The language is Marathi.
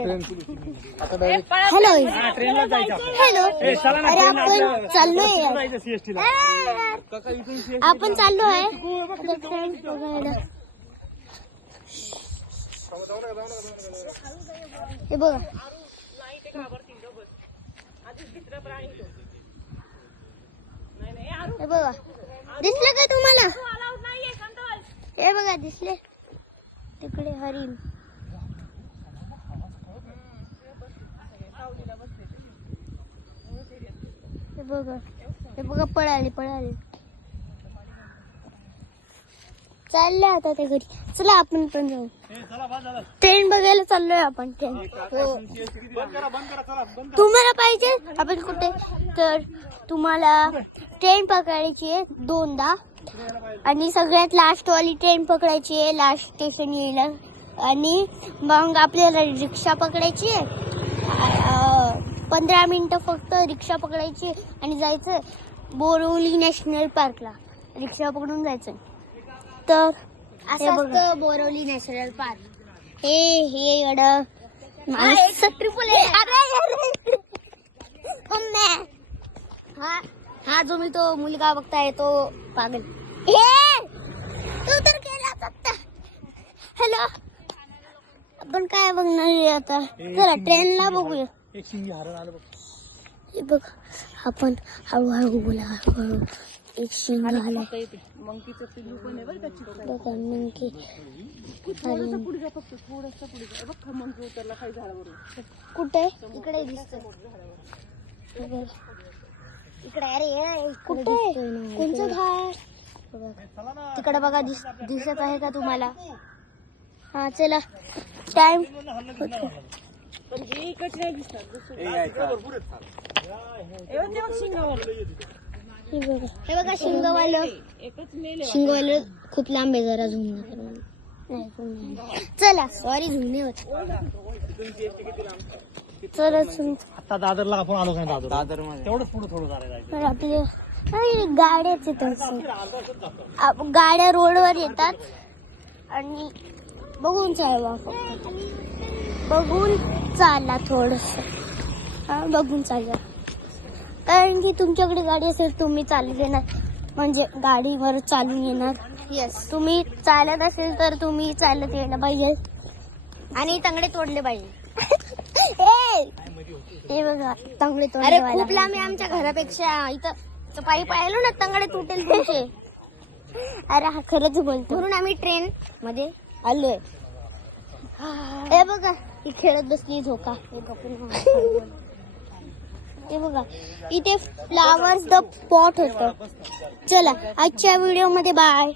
हॅलो हॅलो, अरे आपण चाललोय, आपण चाललो आहे हे बघा, हे बघा, दिसलं का तुम्हाला? हे बघा, दिसले तिकडे हरिण. हे बघा पळाले चालले आता ते घरी. चला आपण पण जाऊ, ट्रेन बघायला चाललोय आपण. ट्रेन तुम्हाला पाहिजे आपण कुठे तर तुम्हाला ट्रेन पकडायची आहे 2दा आणि सगळ्यात लास्ट वाली ट्रेन पकडायची आहे लास्ट स्टेशन येईल. आणि मग आपल्याला रिक्षा पकडायची आहे, 15 मिनिटं फक्त रिक्षा पकडायची आणि जायचं बोरिवली नॅशनल पार्कला. रिक्षा पकडून जायचं. तर असं असतं बोरिवली नॅशनल पार्क. हे हा जो मी तो मुलगा बघताय तो पागल. तू तर केला फक्त. हॅलो, आपण काय बघणार आता? चला ट्रेनला बघूया. हे बघ, आपण हळूहळू बोला, हळूहळू. एक शिंग आला बघा, मंकी. कुठे? इकडे दिसत. इकडे. अरे कुठे? कोणचं झाड? तिकडे बघा, दिसत आहे का तुम्हाला? हा चला, टाइम. हे बघा शिंगवालं खूप लांब आहे. जरा झुमणे. चला, सॉरी झुमणे होत. चला आता दादरला आपण आलो नाही. दादर तेवढंच पुढे थोडं जायचं. आपले गाड्याच गाड्या रोडवर येतात आणि बघून चालवा, बघून चालला थोडस. बघून चालवा, कारण की तुमच्याकडे गाडी असेल तुम्ही चालत येणार, म्हणजे गाडीवर चालून येणार. यस, तुम्ही चालत असेल तर तुम्ही चालत यायला पाहिजे आणि तंगडे तोडले पाहिजे. हे बघा, तंगडे तोडले. अरे खूप लांब आहे आमच्या घरापेक्षा. इथं पायी पाहिलो ना तंगडे तुटेल तुमचे. अरे हा खरंच बोलतो, म्हणून आम्ही ट्रेन मध्ये आलोय. हे बघा, ही खेळत बसली झोका. हे बघा, इथे फ्लावर्स द पॉट होतं. चला, आजच्या व्हिडिओ मध्ये बाय.